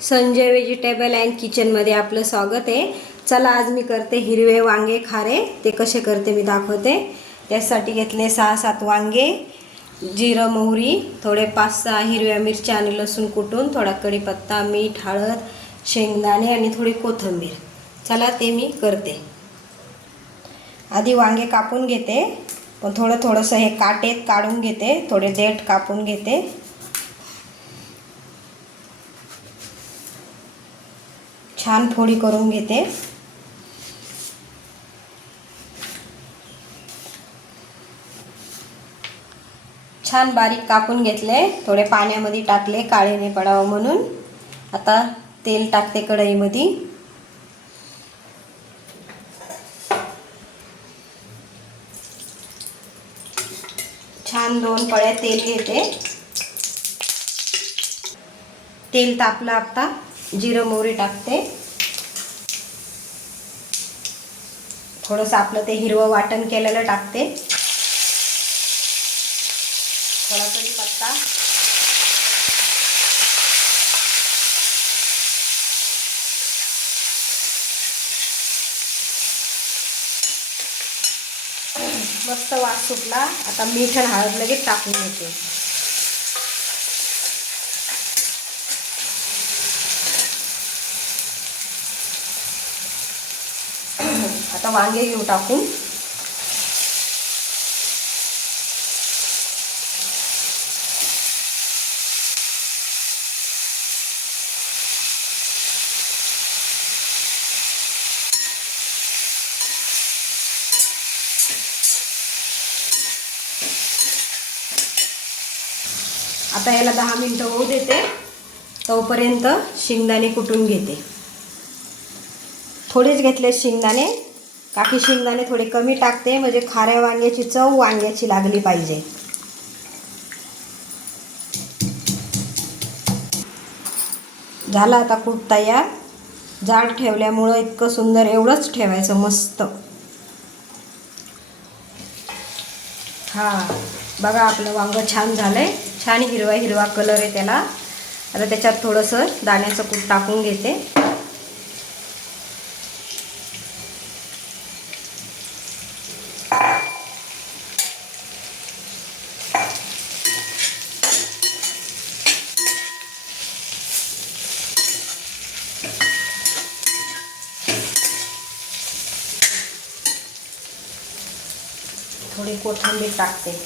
Sanjay vegetable and किचनमध्ये आपलं स्वागत आहे। चला आज मी करते हिरवे वांगे खारे। ते कसे करते मी दाखवते। त्यासाठी घेतले 6-7 वांगे, जिरं मोहरी, थोडे 5-6 हिरव्या मिरच्या आणि लसूण कुटून, थोडा कढीपत्ता, मीठ, हळद, शेंगदाणे आणि थोडी कोथिंबीर। चला ते मी करते। आधी वांगे कापून घेते, पण थोडंसं हे काटे काढून घेते, थोडे देठ कापून घेते। छान फोडी करून घेते। छान बारीक कापून घेतले, थोडे पाण्यामध्ये टाकले काळे नाही पडावं म्हणून। आता तेल टाकते कढईमध्ये। छान 2 पळ्या तेल घेते। तेल तापलं, आता जिरं मोहरी टाकते। थोडंसं आपलं ते हिरवं वाटण केलेलं टाकते। थोडा कढीपत्ता, मस्त वास सुटला। आता मीठ आणि हळद लगेच टाकून घेते। आता वांगे घेऊ टाकून। आता याला 10 मिनिटं होऊ देते। तोपर्यंत शेंगदाणे कुटून घेते। थोडेच घेतले शेंगदाणे, काकी शेंगदाणे थोडे कमी टाकते, म्हणजे खाऱ्या वांग्याची चव वांग्याची लागली पाहिजे। झाला आता कूट तयार। जाड ठेवल्यामुळं इतकं सुंदर, एवढंच ठेवायचं मस्त। बघा आपलं वांगं छान झालंय। छान हिरवा हिरवा कलर आहे त्याला। आता त्याच्यात थोडंसं दाण्याचं कूट टाकून घेते। थोडी कोथिंबीर टाकते।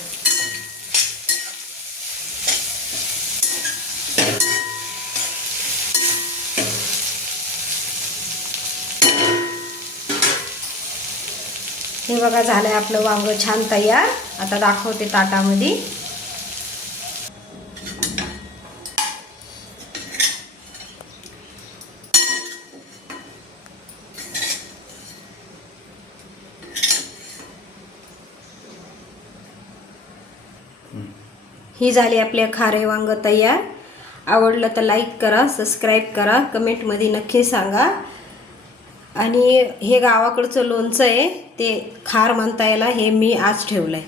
हे बघा झालंय आपलं वांग छान तयार। आता दाखवते ताटामध्ये। ही झाली आपल्या खारे वांग तयार। आवडलं तर लाईक करा, सबस्क्राईब करा, कमेंटमध्ये नक्की सांगा। आणि हे गावाकडचं लोणचं आहे, ते खार म्हणता याला, हे मी आज ठेवलंय।